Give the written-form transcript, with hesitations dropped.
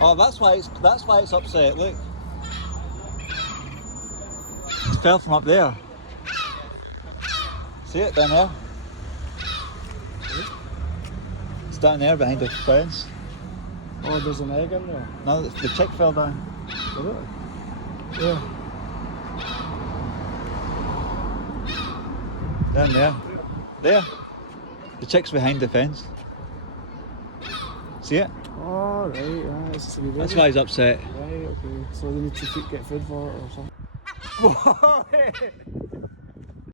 Oh, that's why it's upset. Look, it fell from up there. See it down there? It's down there behind the fence. Oh, there's an egg in there. No, the chick fell down. Did it? Yeah. Down there. There. The chick's behind the fence. See it? Oh, right, yeah. It's just a wee baby. That's why he's upset. Right, okay. So they need to get food for it or something.